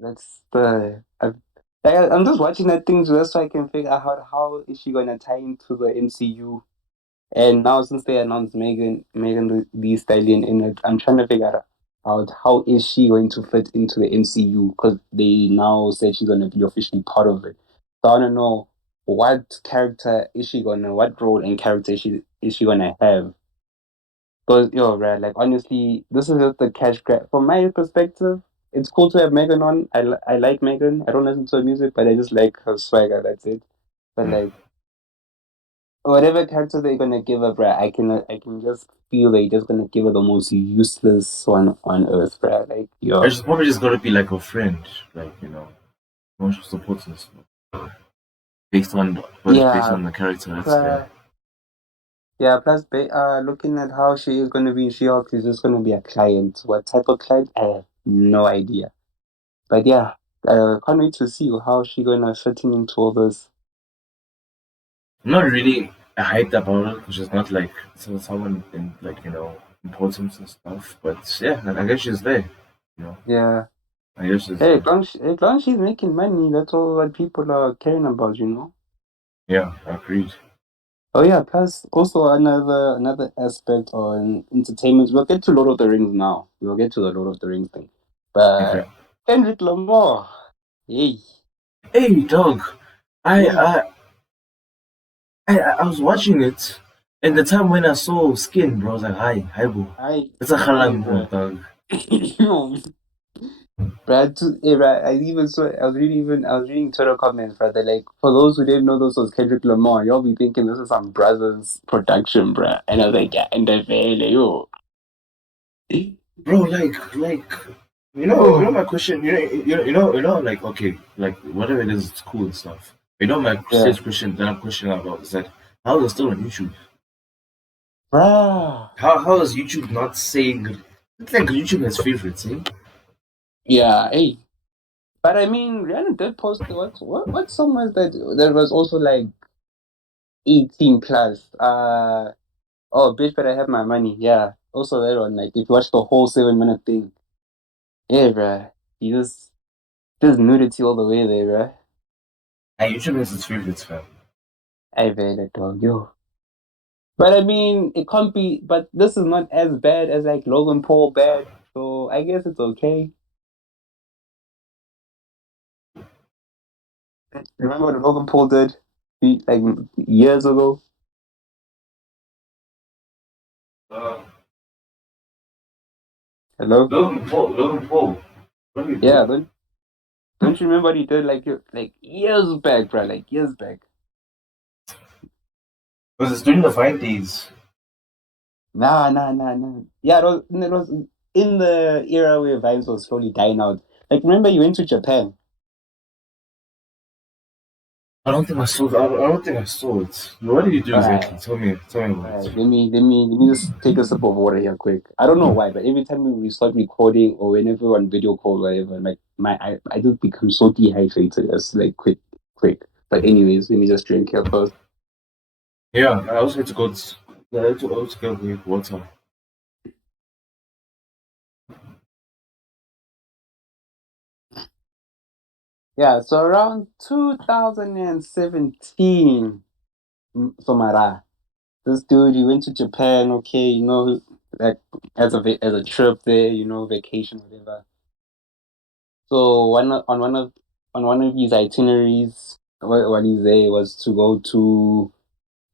That's the. I'm just watching that thing just so I can figure out how is she gonna tie into the MCU. And now since they announced Megan the Stallion in it, I'm trying to figure out how is she going to fit into the MCU because they now said she's gonna be officially part of it. So I wanna know what role and character is she gonna have? Because yo, right, like honestly, this is just the cash grab. From my perspective, it's cool to have Megan on. I like Megan. I don't listen to her music, but I just like her swagger. That's it. But like whatever character they're gonna give her, bruh, I can just feel they're just gonna give her the most useless one on earth, bruh. Like I yo, just probably just gotta be like a friend, like emotional support system, based on but it's based yeah, on the character that's there. plus, yeah. Plus, looking at how she is gonna be in She-Hulk, she's just gonna be a client. What type of client? I have no idea. But yeah, can't wait to see how she gonna fit in into all this. I'm not really hyped about it because she's not like someone in like importance and stuff. But yeah, I guess she's there. You know, Yeah. I guess she's Hey, there. as long as she's making money, that's all what people are caring about. Yeah, agreed. Oh yeah, plus also another aspect on entertainment. We'll get to Lord of the Rings now. We'll get to the Lord of the Rings thing. Okay. But Kendrick Lamar, hey, Hey, dog. I hey, I I was watching it, and the time when I saw Skin, bro, I was like, hi, bro. It's a hi, halang mo, bro. dog. Brad, I was reading Twitter comments, brother. Like, for those who didn't know this was Kendrick Lamar, y'all be thinking this is some brothers production, bruh. And I was like, yeah, and the vele, yo. Bro, like my Oh, question, like okay, like whatever it is, it's cool and stuff. My yeah, serious question that I'm questioning about is that how is it still on YouTube? bruh. How is YouTube not saying? It's like YouTube has favorites, eh? Yeah, hey. But I mean, Rihanna did post what song was that was also like 18 plus. Oh, bitch, better have my money. Yeah. Also that one, like if you watch the whole 7 minute thing, yeah, bruh. You just nudity all the way there, bruh. And YouTube has its favorites, fam. I bet it dog, yo. But I mean, it can't be. But this is not as bad as like Logan Paul bad, so I guess it's okay. Remember what Logan Paul did, like years ago? Uh, Hello. Logan Paul. What did he Yeah, do? don't you remember what he did like years back, bro? Like years back. Was it during the fight days? Nah, nah, nah, nah. Yeah, it was in the era where Vines was slowly dying out. Like, remember you went to Japan? I don't think I saw. I don't think I saw it. What did you do Alright, exactly? Tell me about alright. it. Let me just take a sip of water here, quick. I don't know why, but every time we start recording or whenever we're on video call, or whatever, like I just become so dehydrated. It's like quick. But anyways, let me just drink here first. Yeah, I also had to go. I had to go get water. Yeah, so around 2017, so Mara. This dude, he went to Japan, okay, like as a trip there, vacation, whatever. So on one of his itineraries, what he's there was to go to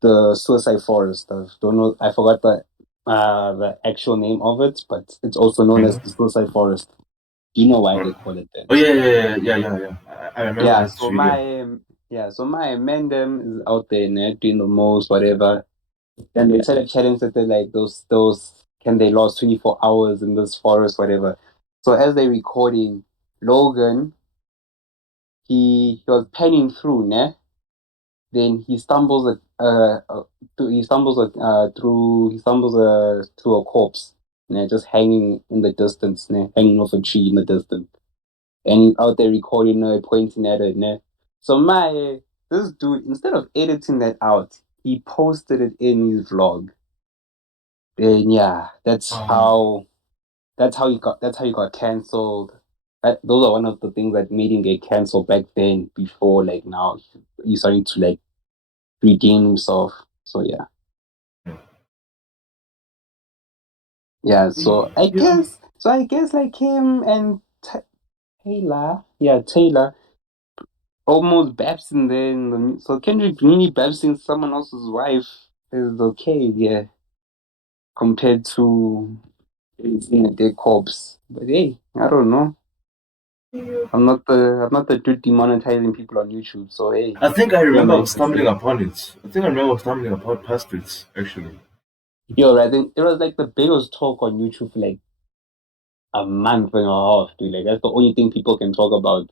the Suicide Forest. I don't know, I forgot the actual name of it, but it's also known as Okay. the Suicide Forest. Do you know why they Alright. call it that? Oh yeah. I remember Yeah, this so video. my man them is out there, né, doing the most, whatever. And they set a challenge that they like those can they last 24 hours in this forest, whatever. So as they're recording, Logan, he was penning through, ne? Then he stumbles to a corpse, ne? Just hanging in the distance, ne? Hanging off a tree in the distance. And he's out there recording it, pointing at it, ne? So this dude, instead of editing that out, he posted it in his vlog. And yeah, that's Um, how that's how he got cancelled. those are one of the things that made him get cancelled back then. Before, like now, he's starting to like redeem himself. So yeah, yeah. Yeah. So I guess like him and Taylor, yeah, Taylor almost Babson then. So Kendrick really Babson someone else's wife is okay, yeah, compared to seeing a dead corpse. But hey, I don't know. I'm not the dude demonetizing people on YouTube. So hey, I think I who am I remember to stumbling say? upon it. I think I remember stumbling upon past it, actually. Yo, I think it was like the biggest talk on YouTube for like a month and a half, dude. Like that's the only thing people can talk about.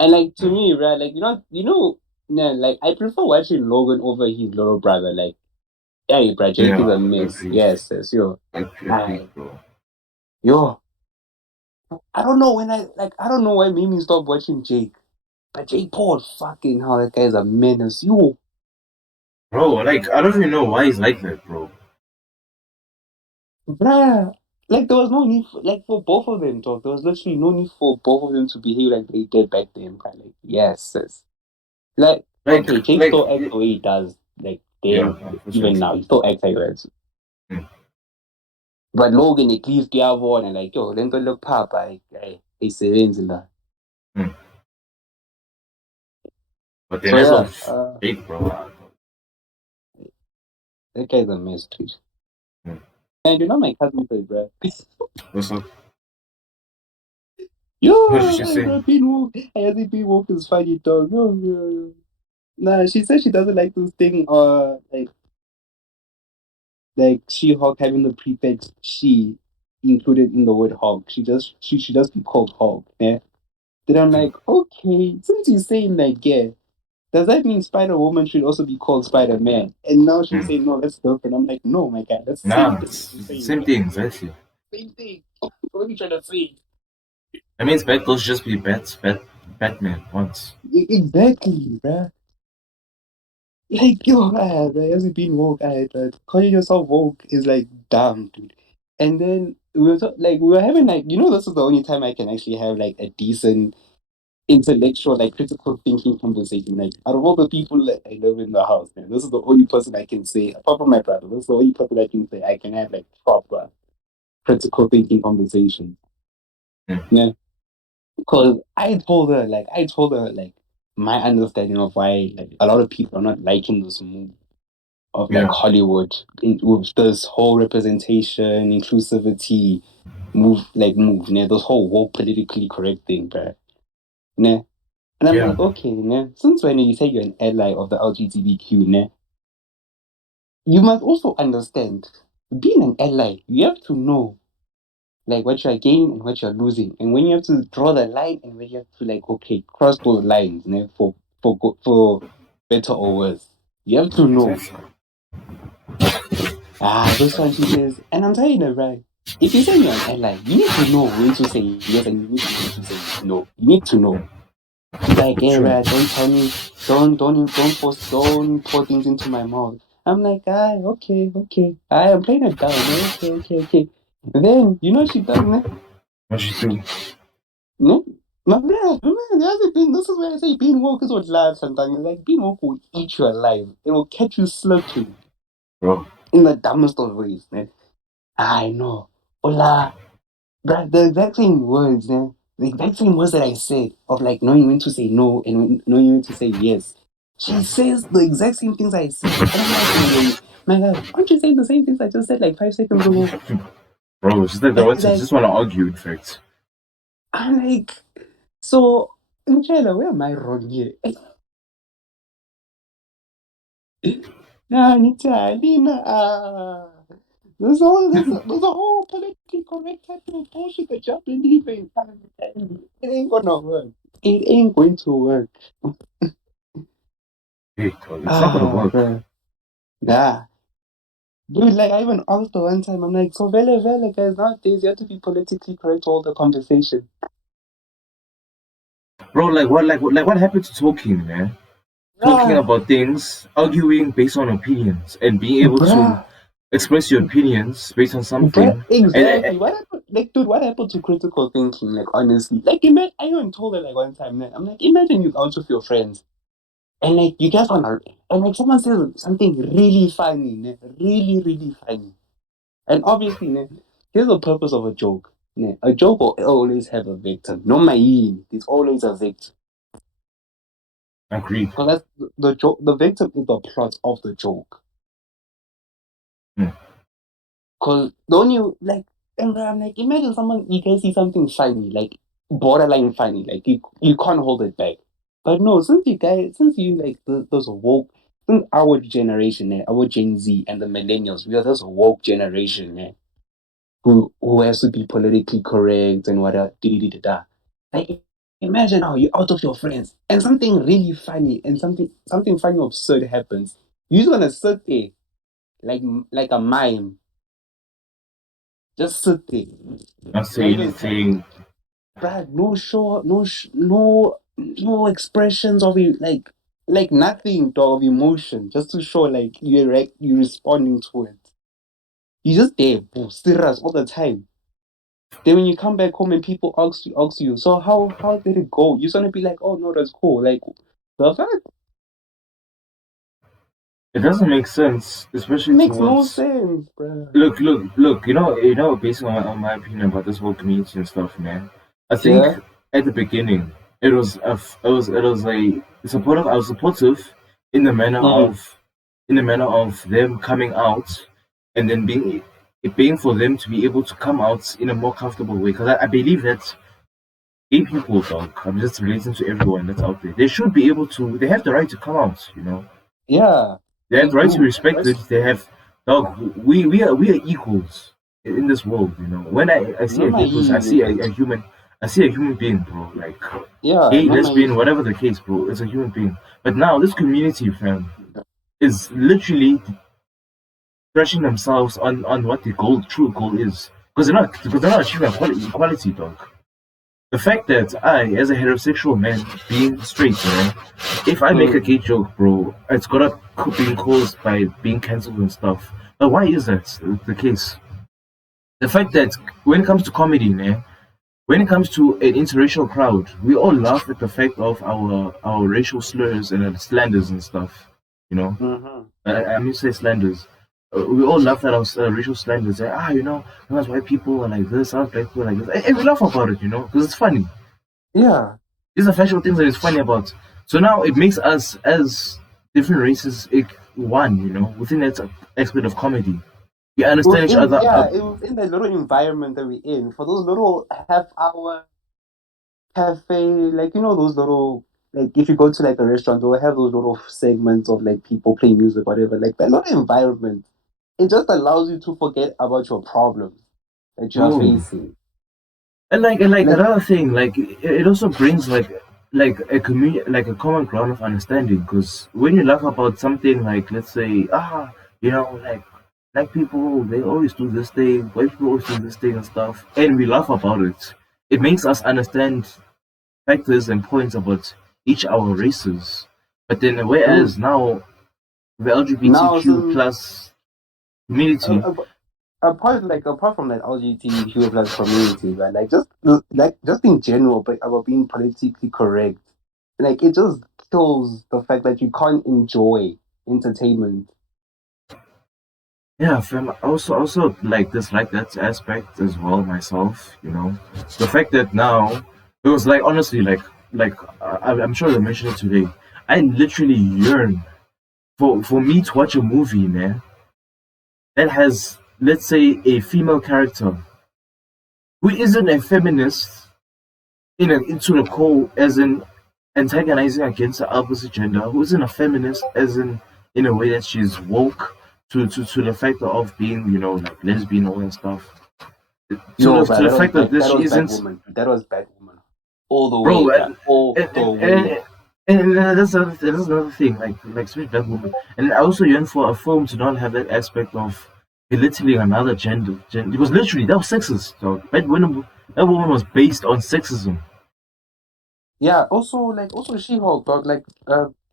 And like to me, right, like no, like I prefer watching Logan over his little brother. Like, yeah, bro, Jake is a Yeah, mess. agreed. Yes, yes, yo. Agreed, I bro. yo, I don't know when I don't know why made me stop watching Jake. But Jake Paul, fucking hell, that guy's a menace. Yo, Bro, like, I don't even know why he's like that, bro. bruh. Like there was no need for, like for both of them, dog. There was literally no need for both of them to behave like they did back then. But like, yes, yes. Like, Like, okay, Jake like, still acts the way he does, like yeah, then, even unfortunately. now, he still acts like that. Mm, But Logan at least kuyabona like yo lento lokuphapha ayisebenzi la. mm. But then So as yeah, of Jake, bro, that guy's a mess, dude. mm. And you know my cousin said, bro. What's up? What did she Yo, say? bro, Bean Wolf. I think Bean Wolf is funny, dog. Yo, yo, yo. Nah, she said she doesn't like this thing, like She-Hulk having the prefix she included in the word Hulk. She should just be called Hulk. Yeah. Then I'm like, okay, since you're saying like, yeah, does that mean Spider Woman should also be called Spider Man? And now she's Mm. saying, no, that's different. I'm like, no, my guy, that's the same Nah, thing. it's I'm the saying, same bro. thing, exactly. Same thing. What are you trying to say? I mean, Batgirl should just be Batman once. Exactly, bro. Like, yo, bro, hasn't been woke, but calling yourself woke is like dumb, dude. And then we were having like, this is the only time I can actually have like a decent intellectual, like critical thinking conversation. Like, out of all the people that I live in the house, man, this is the only person I can say, apart from my brother, this is the only person I can say I can have like proper critical thinking conversations. Mm. Yeah. Because I told her, like, my understanding of why, like, a lot of people are not liking this move of, like, Yeah, Hollywood with this whole representation, inclusivity yeah, this whole woke politically correct thing, bro. Yeah. And I'm yeah, like, okay, yeah, since when you say you're an ally of the LGBTQ, yeah, you must also understand, being an ally, you have to know like what you're gaining and what you're losing. And when you have to draw the line and when you have to like, okay, cross those lines, yeah, for better or worse. You have to know. exactly. This one she says, and I'm telling you, right? If you're saying you're an ally, you need to know when to say yes and you need to know when to say no. You need to know. Mm. She's like, hey, True. Rad, don't tell me, don't pour things into my mouth. I'm like, okay, okay. I'm playing it down. Okay, okay, okay. And then, she does, ne? What she do, No? My man, it hasn't been, this is where I say being woke is what life sometimes. Like, being woke will eat you alive. It will catch you slipping bro? in the dumbest of ways, ne? I know. Hola. Bruh, the exact same words, man. The exact same words that I said of like knowing when to say no and knowing when to say yes. She says the exact same things I said. And I'm like, wait, my guy, aren't you saying the same things I just said like 5 seconds ago? Bro, it's just like And they like, just want to argue. In fact, I'm like, so, Michaela, where am I wrong here? Nah, Nina, there's a whole politically correct type of bullshit that y'all believe in. It ain't gonna work. It ain't going to work. hey, dog, it's not gonna work. Bro. Yeah. Dude, like, I even asked her one time, I'm like, so vele, guys, nowadays you have to be politically correct all the conversation. Bro, like what happened to talking, man? Talking Bruh, about things, arguing based on opinions, and being able to bruh, express your opinions based on bruh, something. And exactly. What happened? like, dude, what happened to critical thinking? Like, honestly, like, imagine, I even told her like one time, man, I'm like, imagine you out with your friends and like you guys wanna, and like someone says something really funny, ne, really, really funny, and obviously, ne, here's the purpose of a joke. Ne, a joke will always have a victim. No matter, it's always a victim. Agreed. Because that's the joke. The victim is the plot of the joke. Mm. Because don't you like? And I'm like, imagine someone you can see something funny, like borderline funny, like you can't hold it back. But no, since you like those woke, since our generation, our Gen Z and the millennials, we are this woke generation, who has to be politically correct and what like imagine how you're out of your friends and something really funny and something funny absurd happens. You're just gonna sit there like like a mime, just sit there. Not say Like just anything. Brad, no show, no expressions of it, like nothing dog of emotion, just to show like you responding to it. You just there, bro, serious all the time. Then when you come back home and people ask you, so how did it go? You're gonna be like, oh no, that's cool. Like the fact It doesn't make sense, especially makes no towards. sense, bro. Look. Based on my opinion about this whole community and stuff, man. I think Yeah. at the beginning, it was supportive. I was supportive in the manner Mm. of them coming out, and then being for them to be able to come out in a more comfortable way. Because I believe that gay people, dog. I'm just relating to everyone that's out there. They should be able to. They have the right to come out. Yeah, They have they the right to be do. respected. They have dog. We are equals in this world. When I see No a gay person, I see naive. a human. I see a human being, bro. Like Yeah, gay, no lesbian, naive. whatever the case, bro. It's a human being. But now this community, fam, is literally thrashing themselves on what the true goal is. Because they're not achieving equality, dog. The fact that I, as a heterosexual man, being straight, if I make a Mm. gay joke, bro, it's gonna being caused by being cancelled and stuff. But why is that the case? The fact that when it comes to comedy, when it comes to an interracial crowd, we all laugh at the fact of our racial slurs and slanders and stuff. You know, Mm-hmm. I mean, say slanders. We all laugh at our racial slanders. Say, that's why people are like this, us black people are like this. And we laugh about it, because it's funny. Yeah. These are factual things that it's funny about. So now it makes us as different races one, within that aspect of comedy. We understand each other. It was in the little environment that we're in. For those little half hour cafe, like those little like if you go to like a restaurant, they'll have those little segments of like people playing music, whatever. Like that little environment, it just allows you to forget about your problems that you are Bro. facing. And like Like, another thing, like it also brings like a community, like a common ground of understanding. Because when you laugh about something, like let's say like black people, they always do this thing, white people always do this thing and stuff, and we laugh about it. It makes us understand factors and points about each our races. But then, dude, whereas now the now LGBTQ since plus community, uh, apart from that LGBTQ plus community, right? Like just in general, but about being politically correct, like it just kills the fact that you can't enjoy entertainment. yeah, fam, also like that aspect as well myself. The fact that now it was like honestly I'm sure they mentioned it today. I literally yearn for me to watch a movie, man, that has, let's say, a female character who isn't a feminist into the core, as in antagonizing against the opposite gender, who isn't a feminist, as in a way that she's woke to the fact of being, like lesbian all that stuff. To No, the but to the fact that That she was isn't, Batwoman. That was Batwoman. All the way, bro. but all And, the and, way. and, and that's another thing, like especially that woman. And I also yearn for a film to not have that aspect of belittling another gender, because literally that was sexist. So that woman was based on sexism. Yeah. Also She-Hulk, but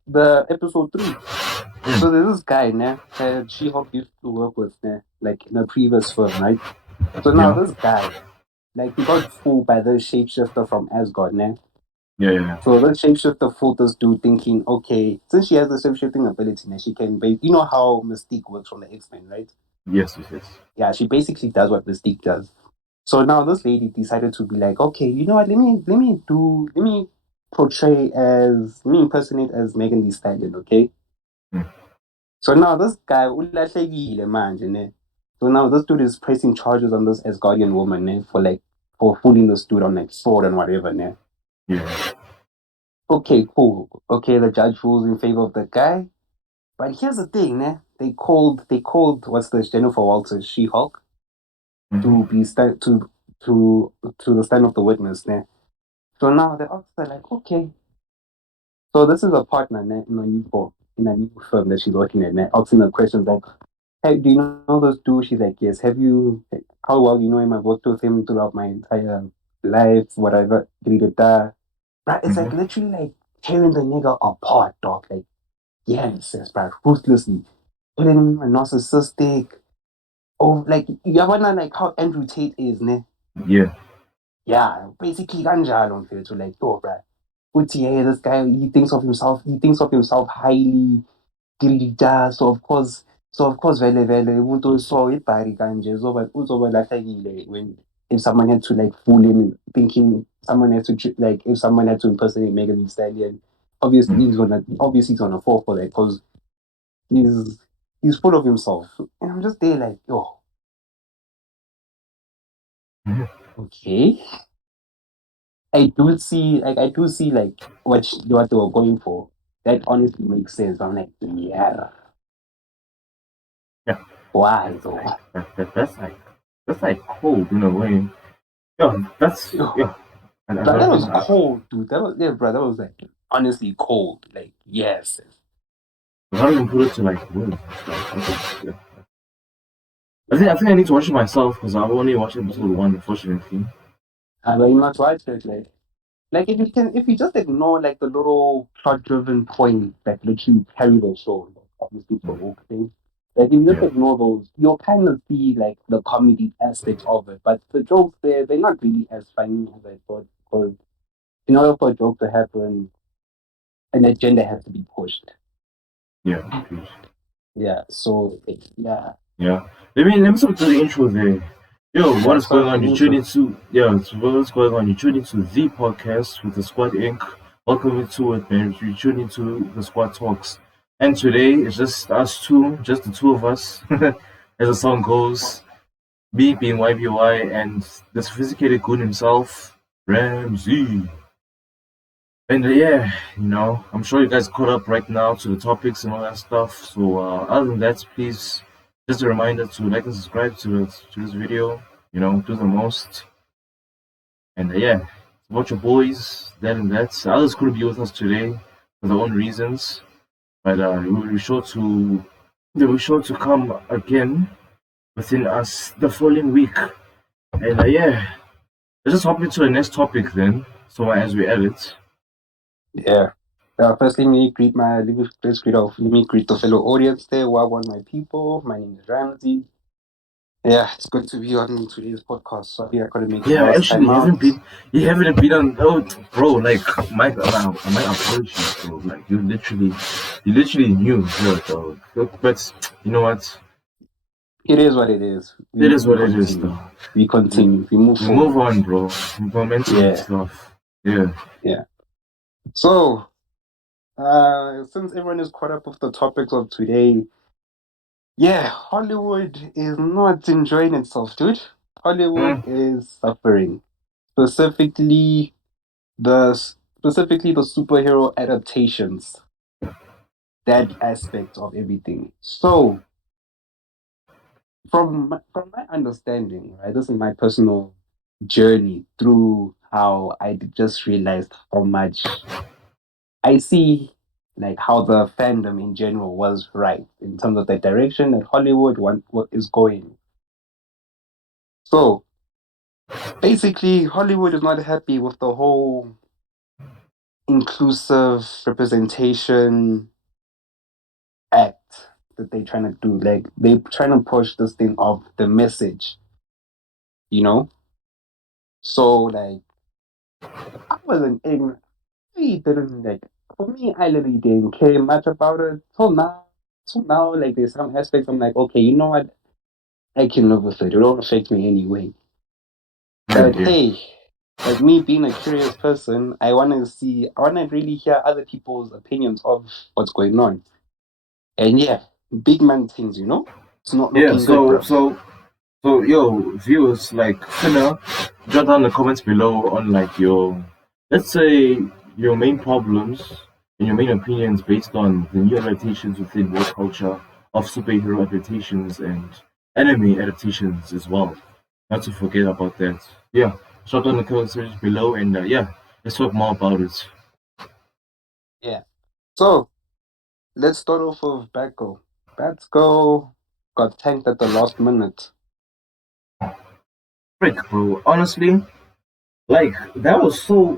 the episode 3. So there's this guy, ne, that She-Hulk used to work with, ne, like in a previous firm, right? So now Yeah. this guy. like he got fooled by the shapeshifter from Asgard, ne? Yeah, yeah, yeah. So the shapeshifter fooled this dude thinking, okay, since she has the shapeshifting ability, now she can, you know how Mystique works from the X-Men, right? Yes, yes, yes. Yeah, she basically does what Mystique does. So now this lady decided to be like, okay, you know what? Let me impersonate as Megan Thee Stallion, okay? Mm. So now this guy ulahlekile manje, ne? So now this dude is pressing charges on this Asgardian woman, ne? For fooling this dude on like fraud and whatever, ne? Yeah. Okay, cool. Okay, the judge rules in favor of the guy. But here's the thing, ne? They called what's this Jennifer Walters, She-Hulk, to Mm-hmm. be stand to the stand of the witness, ne? So now the officer like, okay. So this is a partner, ne, in a new firm that she's working at, ne? Asking her questions like, hey, do you know those two? She's like, yes. How well you know him? I've worked with him throughout my entire life, whatever. Da. Right? It's like Mm-hmm. literally like tearing the nigga apart, dog. Like, yeah, he says, bro, ruthlessly. Killing him, narcissistic. Oh, like, you wanna like how Andrew Tate is, ne? Yeah. Yeah, basically, kanjalo mfethu, like, oh, bro. Uthi, hey, this guy, he thinks of himself highly. Gilida, so of course vele umuntu so ibhari kanje uzoba lahlekile when if someone had to like fool him thinking someone had to like if someone had to impersonate Megan Thee Stallion, Mm-hmm. obviously he's gonna fall for that because he's he's full of himself. And I'm just there like, oh, okay. I do see like what they were going for. That honestly makes sense. I'm like, yeah, Yeah. why That's though? like that's like cold in a way. Yeah, that's yeah. And I Like, that don't was think cold, dude. That was yeah, bro. That was like honestly cold. Like yes, I can't even put it to like words. It's like okay, yeah. I think I need to watch it myself because I've only watched episode one, unfortunately. and you must watch it. Like if you just ignore like the little plot-driven points that literally carry the show, like, obviously for Mm. woke things. Like if you just Yeah, ignore those, you'll kind of see like the comedy aspect of it. But the jokes they're not really as funny as I thought because in order for a joke to happen, an agenda has to be pushed. yeah, agreed. Yeah. So yeah. Yeah. Let me start to the intro there. Yo, what Yeah. is going Start on? with the You tuned intro. into yeah, what's going on? You tuned into the podcast with the Squad Inc. Welcome to it, man. You tuned into the Squad Talks. And today it's just us two, just the two of us, as the song goes. Me being YBY and the sophisticated goon himself, Ramsey. And yeah, I'm sure you guys caught up right now to the topics and all that stuff. So other than that, please, just a reminder to like and subscribe to this video. Do the most. And yeah, watch your boys, that and that. Others couldn't be with us today for their own reasons, but they will be sure to come again within us the following week. And yeah, let's just hop into the next topic then. So as we edit. Yeah. Firstly, let me greet the fellow audience there. Wagwan, my people. My name is Ramsey. Yeah, it's good to be on today's podcast. Sorry, I couldn't make it Yeah, last actually, time out. you haven't been on. Oh, bro, like my apologies, bro. Like you literally knew, yeah, dog. But you know what? It is what it is. It We is we what it is, continue. though. We We, continue. We move we move forward. on, bro. Momentum and Yeah, stuff. Yeah. yeah. So, since everyone is caught up with the topics of today, yeah, Hollywood is not enjoying itself, dude. Hollywood Mm, is suffering. Specifically, specifically the superhero adaptations, that aspect of everything. So, from my understanding, right, this is my personal journey through how I just realized how much I see, like how the fandom in general was right in terms of the direction that Hollywood what is going. So basically, Hollywood is not happy with the whole inclusive representation act that they're trying to do. Like they're trying to push this thing of the message, you know? So like I wasn't ignorant. I didn't like for me. I literally didn't care much about it till now. Till now, like there's some aspects I'm like, okay, you know what? I can live with it. It don't affect me anyway. Yeah, But yeah. hey, like me being a curious person, I want to really hear other people's opinions of what's going on. And yeah, big man things, it's not Yeah, looking good, bro. so yo, viewers, like, finna, jot down the comments below on like your, let's say, your main problems and your main opinions based on the new adaptations within world culture of superhero adaptations and anime adaptations as well. Not to forget about that. Yeah, jot down the comments below and yeah, let's talk more about it. Yeah. So let's start off with Batgirl. Batgirl got tanked at the last minute. Frick, bro. Honestly, like that was so.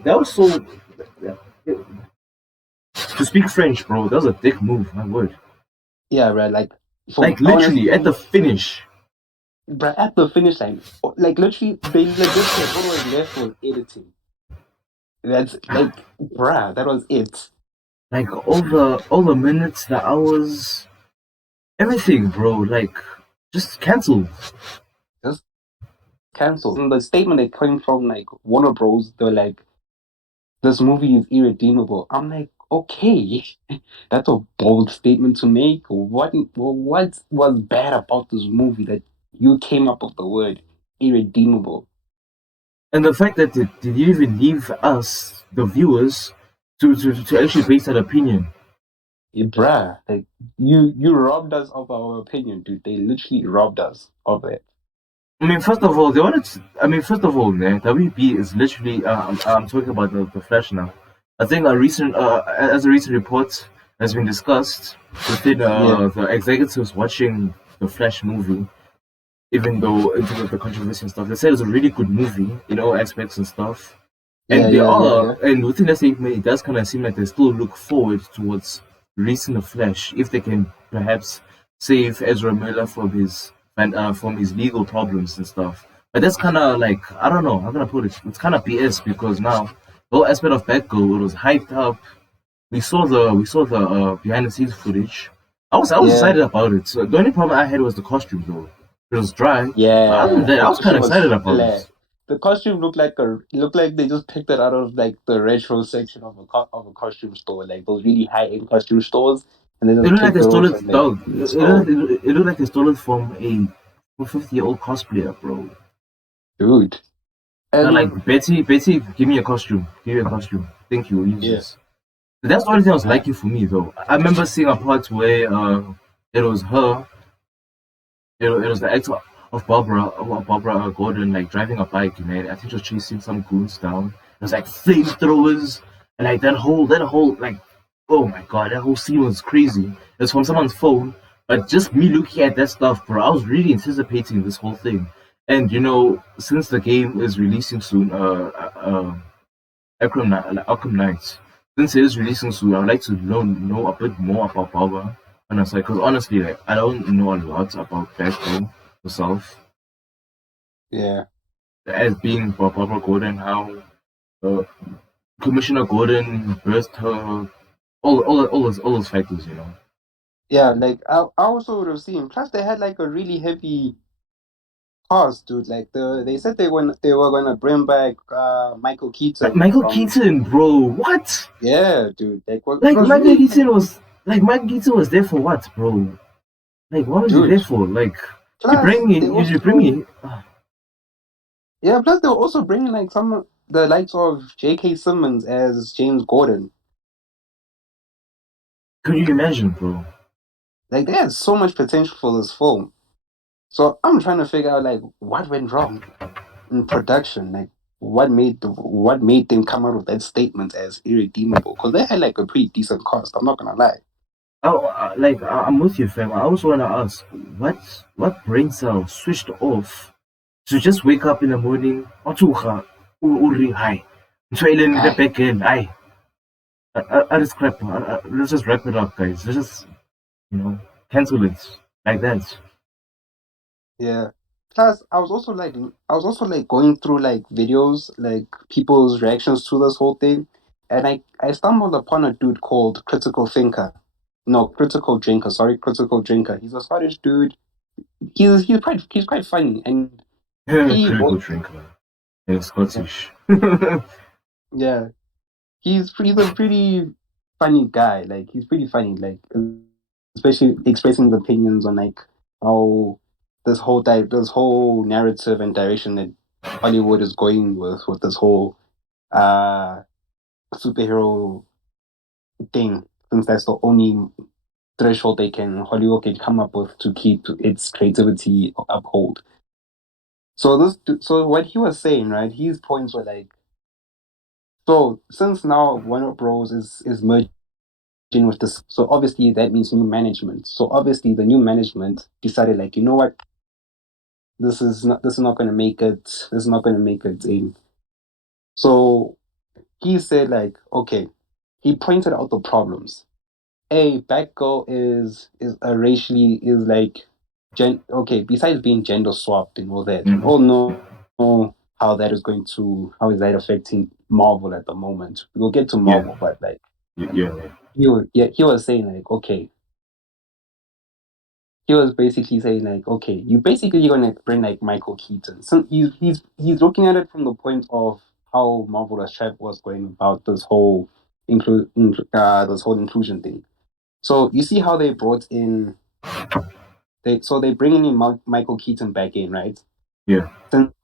To speak French, bro, that was a dick move. My word. Yeah, right. Like for Like literally at the honestly, finish. but at the finish line, like literally, they legit said what was left was editing. That's like, bruh, that was it. Like all the minutes, the hours, everything, bro. Like just cancel. Just cancelled. And the statement that came from like Warner Bros, they were like, "This movie is irredeemable." I'm like, okay, that's a bold statement to make. What was bad about this movie that you came up with the word irredeemable? And the fact that did you even leave us, the viewers, to actually base that opinion. Bruh, like you robbed us of our opinion, dude. They literally robbed us of it. I mean, first of all, they wanted. I mean, first of all, man, WB is literally. I'm talking about the Flash now. I think as a recent report has been discussed within Yeah, the executives watching the Flash movie. Even though into the controversy and stuff, they said it's a really good movie in all aspects and stuff. yeah, yeah. And within that statement, it does kind of seem like they still look forward towards releasing the Flash if they can perhaps save Ezra Miller from his legal problems and stuff. But that's kind of like, I don't know how can I put it. It's kind of BS because now the whole aspect of Batgirl, it was hyped up. We saw the behind the scenes footage. I was Yeah, excited about it. So the only problem I had was the costume though. It was dry, but other than yeah. that, The I was kind costume of was excited about flat. it. The costume looked like they just picked it out of like the retro section of a costume store, like those really high end costume stores, and they It just looked like picked they it stole off it, and like dog. let's go, It looked like they stole it from a 50-year-old cosplayer, bro. dude. They're And like, Betty, give me a costume. Give me a costume. Thank you, we'll use yeah, this. That's the only thing I was uh, liking for me, though. I remember seeing a part where it was her, it was the actor of Barbara Gordon, like driving a bike, man. I think she was chasing some goons down. There's like flamethrowers, and like that whole, like, oh my god, that whole scene was crazy. It's from someone's phone, but just me looking at that stuff, bro, I was really anticipating this whole thing. And since the game is releasing soon, Arkham Knights. Since it is releasing soon, I would like to know a bit more about Barbara on her side, because honestly, like, I don't know a lot about Batgirl herself, yeah, as being Barbara Gordon, how uh, Commissioner Gordon birthed her, all those factors. yeah. Like I also would have seen. Plus, they had like a really heavy cast, dude. Like they said they were gonna bring back Michael Like Keaton Michael from. Keaton, bro, what? Yeah, dude. Like it Like was Michael really Keaton was like Michael Keaton was there for what, bro? Like what was he dude. there for? Like Plus, they you bring also me. yeah. Plus, they were also bringing like some the likes of J.K. Simmons as James Gordon. Could you imagine, bro? Like they had so much potential for this film. So I'm trying to figure out like what went wrong in production. Like what made them come out with that statement as irredeemable? Because they had like a pretty decent cast. I'm not gonna lie. Oh, I'm with you, fam. I also wanna ask, what brain cell switched off to just wake up in the morning, Otsuha, uri hi, trailing the Aye, back end, aye. I just crap. Let's just wrap it up, guys. Let's just, you know, cancel it like that. yeah. plus I was also like going through like videos, like people's reactions to this whole thing, and I stumbled upon a dude called Critical Thinker. No, Critical Drinker, sorry, Critical Drinker. He's a Scottish dude. He's quite funny, and he Critical wrote, drinker. Yeah, yeah, Scottish. yeah, he's a pretty funny guy. Like he's pretty funny, like especially expressing his opinions on like how this whole narrative and direction that Hollywood is going with this whole uh superhero thing, since that's the only threshold Hollywood can come up with to keep its creativity uphold. So what he was saying, right? His points were like, so since now Warner Bros is merging with this, so obviously that means new management. So obviously the new management decided like, you know what, this is not going to make it. This is not going to make it in. So he said like, okay, he pointed out the problems. A Batgirl is a racially is like okay, besides being gender swapped and all that, we Mhm. all know how is that affecting Marvel at the moment. We'll get to Yeah, Marvel, but like yeah. he was saying like, okay, he was basically saying like, okay, you basically gonna bring like Michael Keaton. So he's looking at it from the point of how Marvelous Chat was going about this whole inclusion thing. So you see how they bringing in Michael Keaton back in, right? Yeah.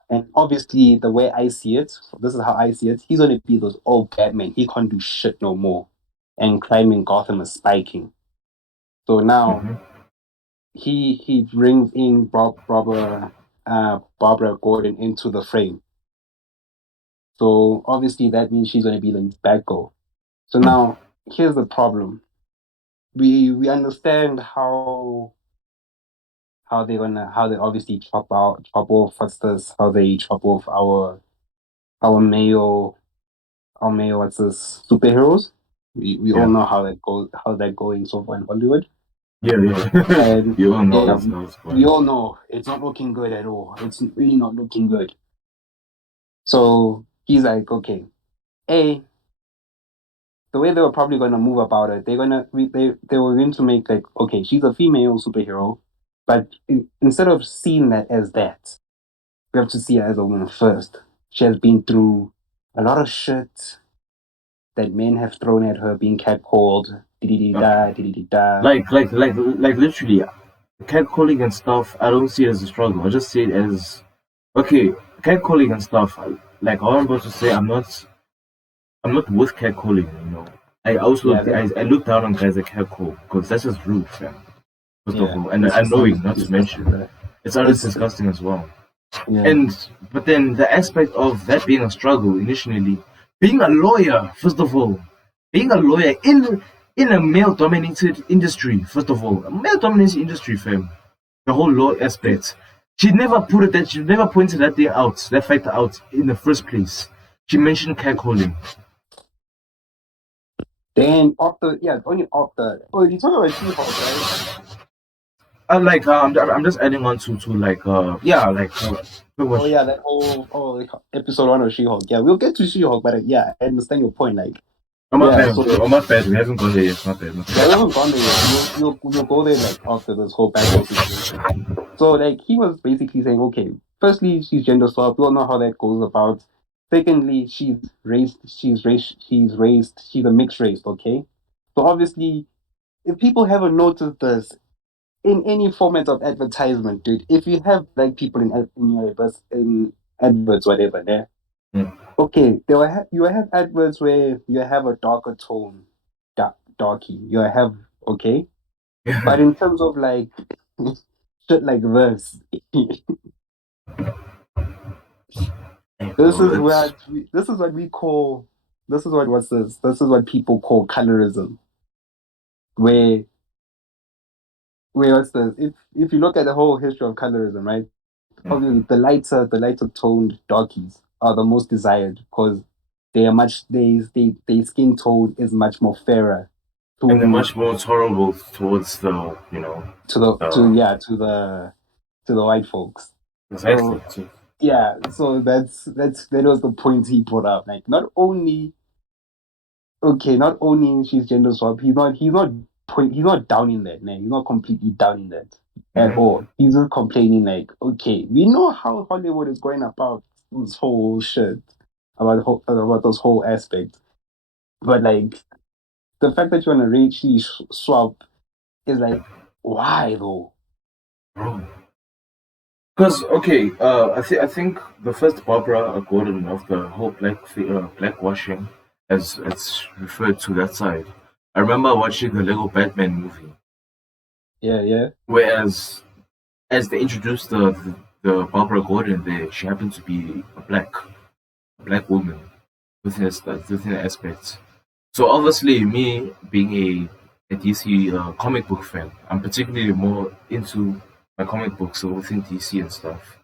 And obviously the way I see it, this is how I see it. He's gonna be those old Batman. He can't do shit no more, and crime in Gotham is spiking. So now Hmm. he brings in Barbara Gordon into the frame. So obviously that means she's going to be the bad girl. So now here's the problem. We understand how they obviously chop off what's this how they chop off our male what's this superheroes. We all Yeah. know how that going so far in Hollywood. Yeah, yeah. And You all know yeah, how it's we going. all know it's not looking good at all. It's really not looking good. So he's like, okay, A, the way they were probably gonna move about it, they were going to make like, okay, she's a female superhero, but instead of seeing that as that, we have to see her as a woman first. She has been through a lot of shit that men have thrown at her, being catcalled, dee Uh, da, dee da. like literally, catcalling and stuff. I don't see it as a struggle. I just see it as okay. Catcalling and stuff. Like all I'm about to say, I'm not with catcalling. You know, I also Yeah, that, I look down on guys that catcall because that's just rude, fam. First of yeah, all, and it's just annoying, not to disgusting, mention, bro. it's honestly It's disgusting as well. yeah, And but then the aspect of that being a struggle initially, being a lawyer, first of all, being a lawyer in a male dominated industry, first of all, a male dominated industry, fam. The whole law aspect. She never pointed that thing out, that factor out in the first place. She mentioned catcalling. then after, yeah, only after. Oh, you talking about She-Hulk, right? And like I'm just adding on to like yeah, like pretty Oh much. yeah, that whole like episode one of She-Hulk. Yeah, we'll get to She-Hulk, but yeah, I understand your point. Like, Oh my yeah, bad, so oh my bad, we haven't gone there yet, my bad, my yeah, we bad. haven't gone there yet. We'll go there like after this whole Batgirl situation. So like he was basically saying, okay, firstly, she's gender swapped. We all know how that goes about. Secondly, she's a mixed race. Okay, so obviously, if people haven't noticed this, in any format of advertisement, dude, if you have black people in your in adverts, whatever, there, Mm. okay, you will have adverts where you have a darker tone, darky. You have okay, but in terms of like shit like this, Hey, bro, it's this is what we call this is what what's this? This is what people call colorism, where what's this? If you look at the whole history of colorism, right? Obviously the lighter toned darkies are the most desired because they are much they skin tone is much more fairer and they're to much more tolerable towards the you know to the to uh yeah to the white folks. Exactly. So yeah, so that was the point he brought up. Like not only she's gender swap, he's not down in that, man. He's not completely down in that at Mm-hmm. all. He's just complaining like, okay, we know how Hollywood is going about this whole shit about those whole aspects, but like the fact that you want to racially swap is like, why though? Bro. Because okay, I think the first Barbara Gordon of the whole black washing, as it's referred to that side. I remember watching the Lego Batman movie, Yeah, yeah, whereas as they introduced the Barbara Gordon there, she happened to be a black woman within the aspects. So obviously, me being a DC comic book fan, I'm particularly more into my comic books so within DC and stuff.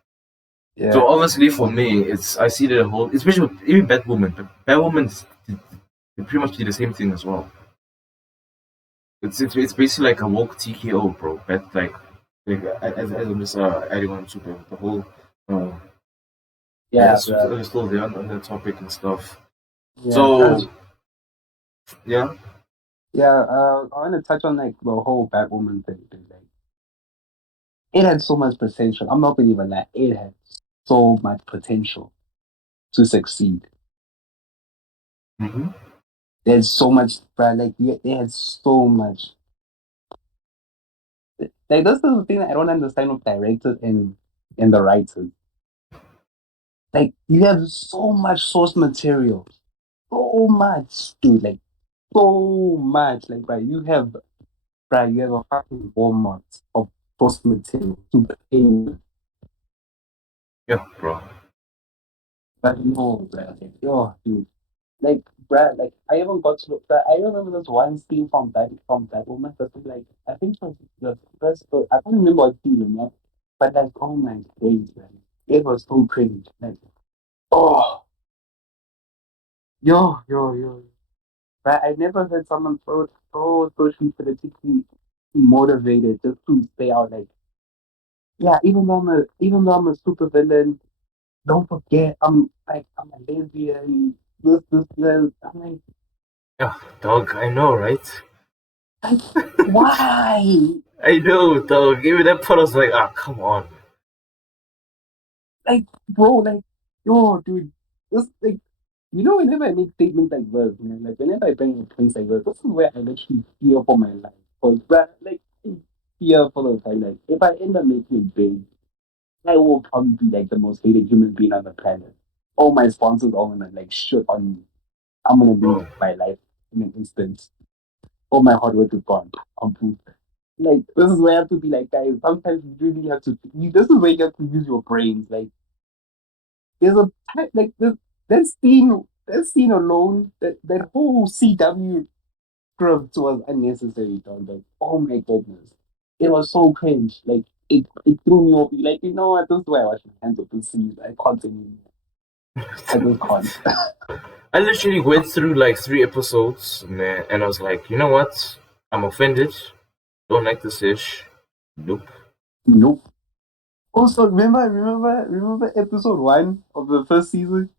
yeah, So obviously for me, I see the whole, especially with even Batwoman. But Batwoman they pretty much do the same thing as well. It's basically like a woke TKO, bro. But like as I'm just adding on to the whole uh yeah, as yeah, we're still there on the topic and stuff. yeah. Because So yeah, yeah, I want to touch on like the whole Batwoman thing. Like, it had so much potential. I'm not believing that it had so much potential to succeed. hmm There's so much, but like they had so much. Like that's the thing that I don't understand with directors and the writers. Like you have so much source material, so much, dude. Like so much. Like you have a fucking Walmart of source material to play with. yeah, bro. But no, bro. Like, yo, dude. Like, bruh, like I even got to look. Bruh, I remember this one scene from that woman. That was like I think it was the first. I can't remember what scene, you know. But like, oh my days, man, it was so cringe. Like, oh, yo. But I never heard someone so socially politically motivated just to stay out. Like, yeah, even though I'm a super villain, don't forget I'm a lesbian. This. I'm Yeah, dog. I know, right? like, why? I know, dog. Even that part, I was like, ah, come on. Like, bro, like, yo, dude, this, like, whenever I make statements like this, man, like, whenever I bring up things like this is where I actually fear for my life. Because, bruh, like, I fear for the fact, like, if I end up making it big, I will probably be, like, the most hated human being on the planet. All my sponsors are gonna, like, shit on me. I'm gonna lose Bro, my life in an instant. All my hard work is gone. Complete. Like, this is where I have to be like, guys, sometimes you really have to, this is where you have to use your brains. Like, there's a like that scene alone, that whole CW script was unnecessary, dog. Like, oh my goodness. It was so cringe. Like it threw me off. Like, you know what, this is why I wash my hands up and see I can't anymore. I just can't. I literally went through like 3 episodes, man, and I was like, you know what? I'm offended. Don't like this ish. Nope. Nope. Also, remember episode 1 of the first season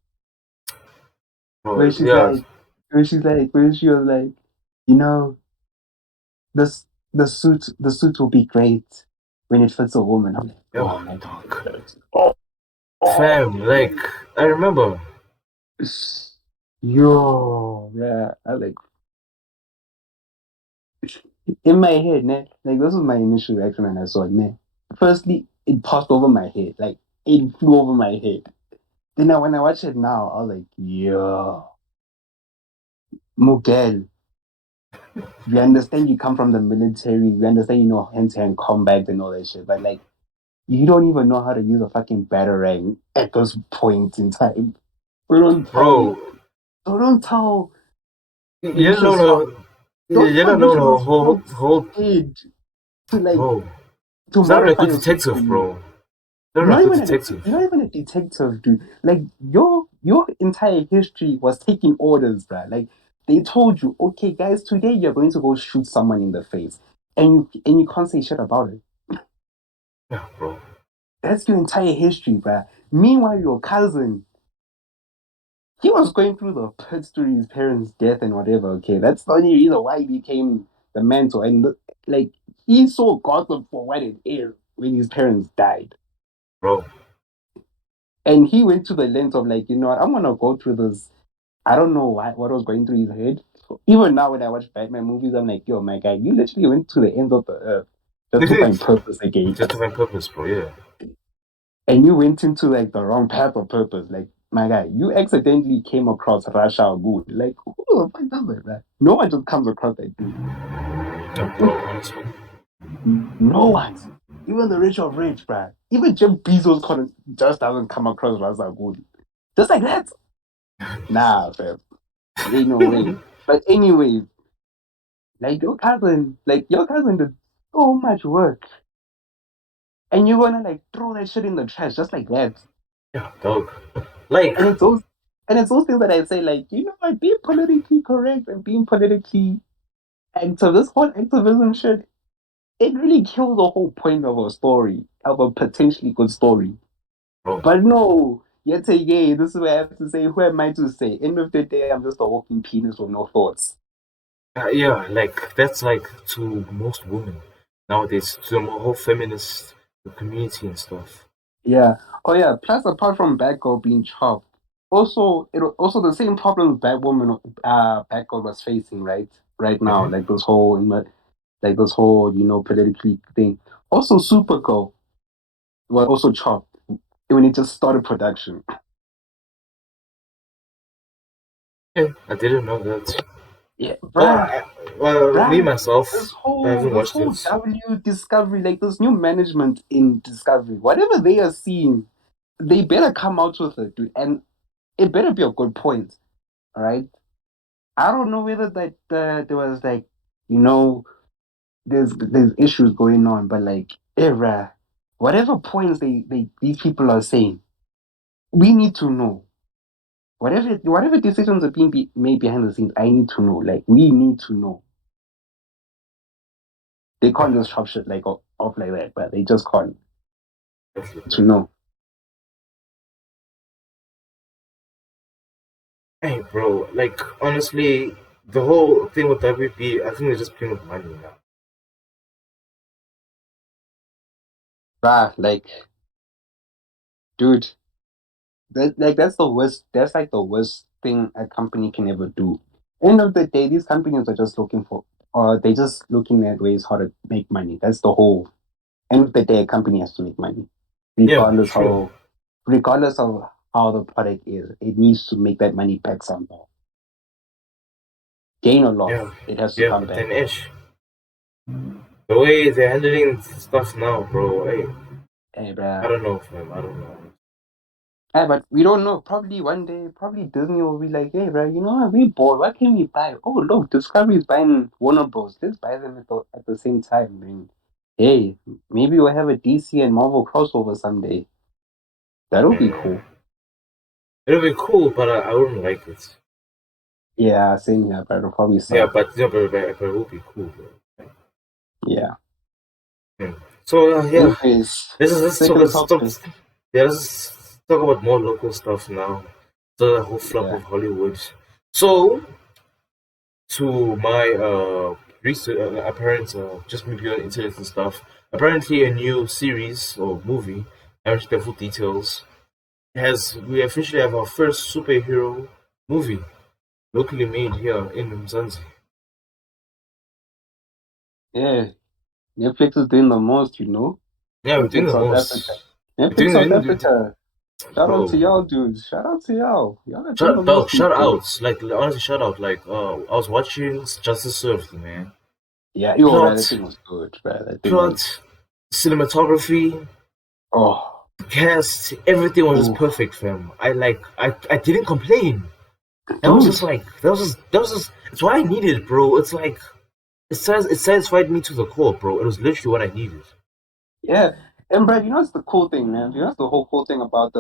where Bro, she's yeah, like, where she was like, you know, this the suit will be great when it fits a woman. I'm like, yo, oh my dog. goodness. Oh, Fam, like, I remember. yo, yeah. I like in my head, man. Like this was my initial reaction when I saw it, man. Firstly, it passed over my head, like it flew over my head. Then when I watch it now, I was like, yo, Miguel, we understand you come from the military, we understand you know hand-to-hand combat and all that shit, but like you don't even know how to use a fucking batarang at this point in time. We don't tell, Bro, don't tell you don't know Lucius Fox, don't you tell don't know the Lucius whole, Fox whole, head to like bro. to He's not even a modify good a suit for detective, you. bro. Not even a good detective. You're not even a detective, dude. Like your entire history was taking orders, bruh. Like they told you, okay, guys, today you're going to go shoot someone in the face, and you can't say shit about it. Yeah, bro. That's your entire history, bruh. Meanwhile, your cousin, he was going through the pits through his parents' death and whatever. Okay, that's the only reason why he became the mentor. And like he saw Gotham for what it is when his parents died. bro. And he went to the length of like, you know what, I'm gonna go through this. I don't know what was going through his head. So even now when I watch Batman movies, I'm like, yo, my guy, you literally went to the ends of the earth just to find purpose again. Just to find purpose, bro. Yeah, And you went into like the wrong path of purpose. Like, my guy, you accidentally came across Rasha Al Ghul. Like, who the fuck does that, man? No one just comes across that dude. yeah, bro. Honestly, No one. Even the rich of rich, bruh. Even Jeff Bezos just doesn't come across Rasha Al Ghul. Just like that. Nah, fam. Ain't no way. But anyways, like your cousin did so much work. And you're gonna like throw that shit in the trash just like that. yeah, dog. Like, And it's those things that I say, like, you know, like being politically correct and being politically active, this whole activism shit, it really kills the whole point of a story, of a potentially good story. bro. But no, yet again, this is where I have to say, who am I to say? End of the day, I'm just a walking penis with no thoughts. Yeah, like that's like to most women nowadays, to the whole feminist community and stuff. Yeah. Oh yeah. Plus, apart from Batgirl being chopped, also the same problems Batgirl was facing right now, Hmm. like this whole politically thing. Also, Supergirl was also chopped when it just started production. Yeah, I didn't know that. Yeah, Well, bruh, me bruh. myself, I haven't This watched whole it. W Discovery, like this new management in Discovery, whatever they are seeing, they better come out with it, dude, and it better be a good point. All right. I don't know whether that there was like, you know, there's issues going on, but like, era, whatever points they these people are saying, we need to know. Whatever decisions are being made behind the scenes, I need to know. Like, we need to know. They Yeah, can't just chop shit like off like that, but they just can't to definitely. know. Hey, bro, like honestly, the whole thing with WP, I think they're just playing with money now. Like, dude, that's the worst. That's like the worst thing a company can ever do. End of the day, these companies are just looking for, or they just looking at ways how to make money. That's the whole. End of the day, a company has to make money, Yeah, regardless true. how, regardless of how the product is. It needs to make that money back somehow. Gain or Yeah, loss, it has to yeah, come but back. then Ish, the way they're handling stuff now, bro. Hey, Hey, I bruh. don't know, fam. I don't know. Yeah, but we don't know. Probably one day, probably Disney will be like, hey, bro, you know what? We bored. What can we buy? Oh, look, Discovery is buying Warner Bros. Let's buy them at the same time. Then, hey, maybe we'll have a DC and Marvel crossover someday. That'll be Mm. cool. It'll be cool, but I wouldn't like it. Yeah, same here, but it'll probably Yeah, suck. but yeah, but it will be cool, bro. Yeah. Hmm. So yeah, Anyways, let's talk second let's talk topic. yeah let's talk about more local stuff now. The whole flop Yeah. of Hollywood. So to my research, apparent just maybe on internet and stuff. Apparently, a new series or movie. I haven't checked the full details. Has we officially have our first superhero movie locally made here in Mzanzi. Yeah. Netflix is doing the most, you know? Yeah, we're doing Netflix the South Africa. most. We're Netflix doing South the Africa. Shout out to bro. y'all, dudes. Shout out to y'all. Y'all are doing the Shout dog, most these shout days. outs. Like honestly, shout out. Like I was watching Justice Served, man. Yeah, yo, bro, that Plot, thing was good, bro. That thing was, plot, cinematography, oh, cast, everything was just ooh, perfect, fam. I didn't complain. That was dude. just like that was just it's what I needed, bro. It's like it satisfied me to the core, bro. It was literally what I needed. Yeah, and bro, you know what's the cool thing, man? You know what's the whole cool thing about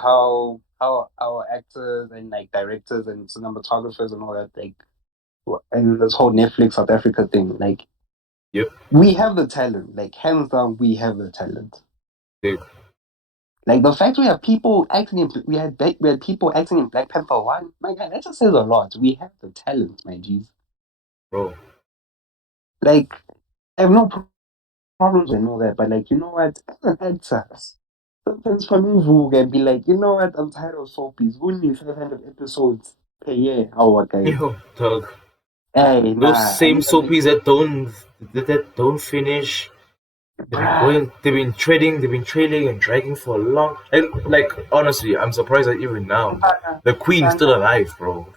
how our actors and like directors and cinematographers and all that and this whole Netflix South Africa thing. Like, Yep. we have the talent. Like, hands down, we have the talent. Big. Like the fact we had people acting in Black Panther 1. My God, that just says a lot. We have the talent, my G's. bro. Like I have no problems and all that, but like you know what? As an actor, sometimes for me, who can be like, you know what? I'm tired of soapies. We need 500 episodes per year. Our guys. Yo, dog. Hey, Those nah, I same need a bit, soapies that don't finish. bruh, They've been trailing and dragging for a long. And like honestly, I'm surprised that even now, the Queen is still alive, bro.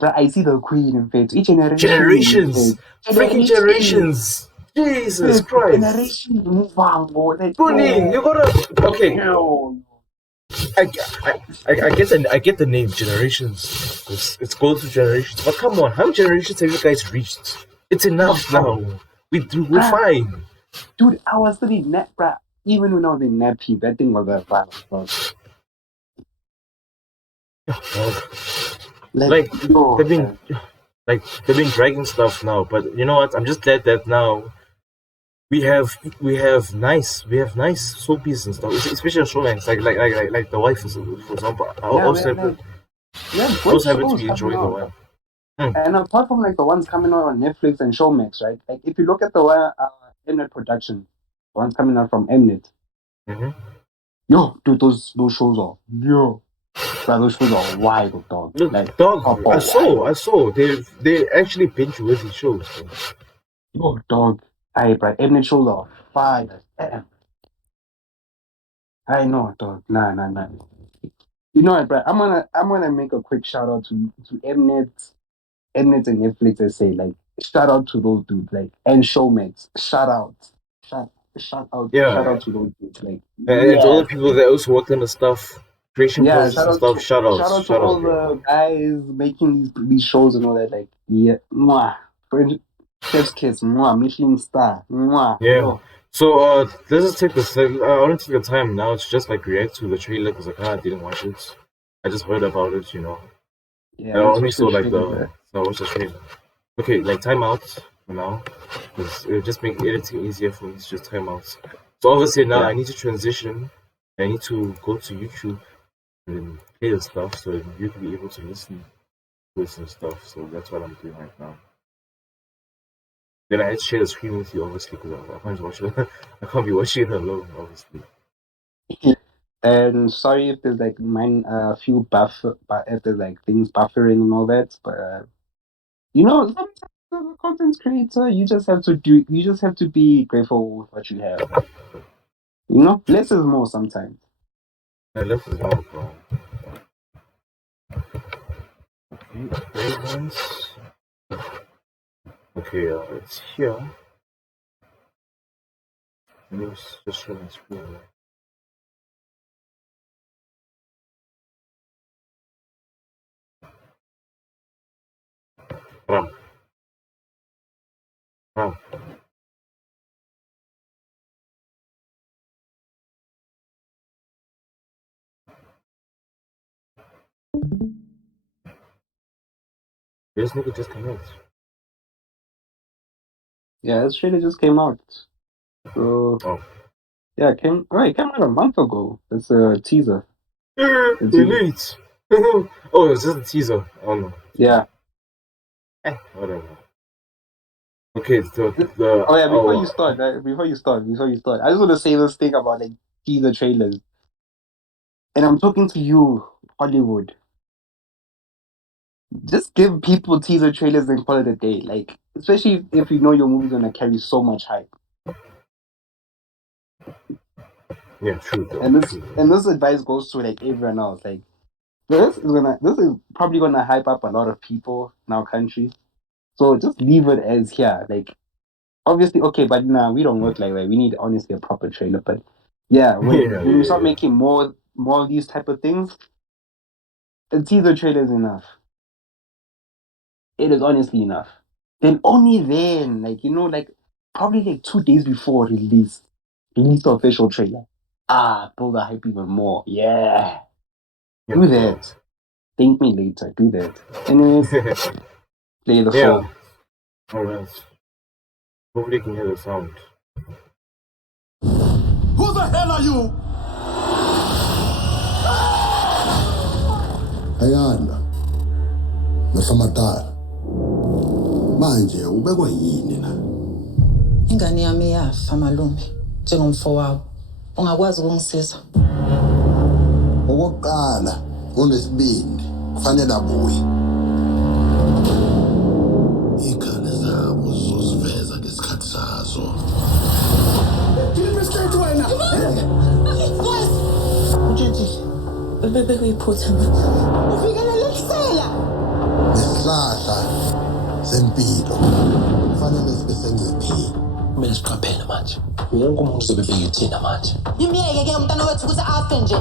Bruh, I see the queen in fact. Each generation in Generations, fact. freaking Generation. generations. Jesus Fact, Christ, generation move on, bro. Like, Bunny, you yo, gotta. Okay, yo. I, I get the name generations. It's goes to generations, but come on, how many generations have you guys reached? It's Yo, enough bro. now. We're Bruh, fine. dude, I was studying net, bruh. Even when I was in nappy, that thing was a vibe, bro. Dog. Like, Like yo, they've been they've been dragging stuff now, but you know what? I'm just glad that now we have nice soapies and stuff, especially on showlines like the wife for example. yeah, man, like, we have I good was happy to shows be coming enjoying the out. one. Hmm. And apart from like the ones coming out on Netflix and Showmax, right? Like, if you look at the one, Mnet production, the ones coming out from Mnet, Mm-hmm. yo, dude, those shows are, yo, bro, those shows are wild, dog. Like, Look, dog, proper wild. I saw they actually binge worthy shows. Bro. Yo, dog. Hey, bro, Mnet shows are fire. Damn. I know, dog. Nah, nah, nah. You know what, bro? I'm gonna make a quick shout out to Mnet and Netflix. I say like shout out to those dudes, like and Showmax. Shout, shout Yeah, out to those dudes. Like and to all the yes, people that also worked on the stuff, creation yeah. process and stuff. Shout out to Shout all out, bro. the guys making these shows and all that. Like yeah, mwah. French, Chef's kiss, mwah. Michelin star, mwah. Yeah. Yo, So let's just take this. I want to take the time now to just like react to the trailer because I kind of didn't watch it. I just heard about it, you know. yeah. I Let's only watch saw the like trailer, the bro. so I watched the trailer. Okay, like timeout for now because it'll just make editing easier for me to just time out. So obviously now Yeah, I need to transition. I need to go to YouTube and play the stuff so that you can be able to listen to this and stuff. So that's what I'm doing right now. Then I had to share the screen with you, obviously, because I can't watch it. I can't be watching it alone, obviously. and sorry if there's like mine a few but if there's like things buffering and all that, but you know, sometimes as a content creator, you just have to be grateful with what you have. You know, less is more sometimes. I left it out, bro. Okay, fragrance. Okay, it's here. Let me just show my screen. Ram, ram. This nigga just came out. Yeah, this trailer just came out. So Oh. yeah, it came out a month ago. It's a teaser. The teaser. Delete. Oh, it's just a teaser. Oh no. Yeah. Whatever. Okay, Oh yeah, before you start, right? Before you start, I just want to say this thing about like teaser trailers. And I'm talking to you, Hollywood. Just give people teaser trailers and call it a day. Like, especially if you know your movie's gonna carry so much hype. yeah, true though. And this True. and this advice goes to like everyone else. Like this is probably gonna hype up a lot of people in our country. So just leave it as here. Like obviously okay, but nah, we don't work like that. We need honestly a proper trailer. But yeah, Yeah, when we yeah, start yeah. making more of these type of things, a teaser trailer is enough. It is honestly enough. Then only then, like like probably like 2 days before release the official trailer. Build the hype even more. Yeah, Yeah, do bro. that. Thank me later. Do that. Anyways, play the Yeah. full. Alright. Hopefully you can hear the sound. Who the hell are you? Ayala, nasamadala. Manje ubekwa yini na? Ingane yami yafa malume njengomfowabo. Ungakwazi ukungisiza? Okokuqala, unesibindi, kufanele abuye. Ikhane zabo zoziveza ngesikhathi sazo. Mistake wena. Ntshintshi. Bekuyiphutha manje. Ufikela lekusela. Nesihlahla sempilo. Kufanele sibe sengcepheni. Kumele siqaphele manje. Wonke umuntu uzobe beyithina manje. Imiyeke ke umntana wethu ukuthi afe nje.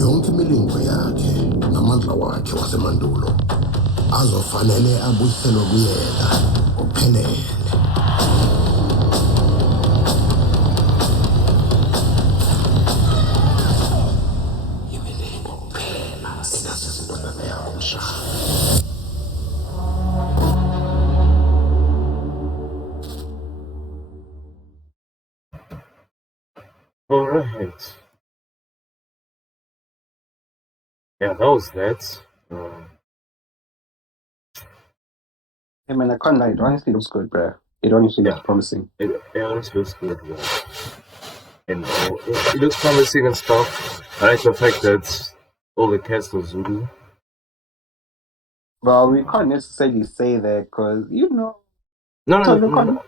Yonke imilingo yakhe namandla wakhe wasemandulo azofanele abuyiselwe kuyena kuphelele. Imilingo kuphela ingasiza intwana yakho umshana. All right. Yeah, that was that. I mean, I can't lie. It honestly looks good, bro. It honestly looks Yeah. promising. It honestly looks good. Yeah. And it looks promising and stuff. I like the fact that all the cast was Zulu. Well, we can't necessarily say that because, No, so no, no, no.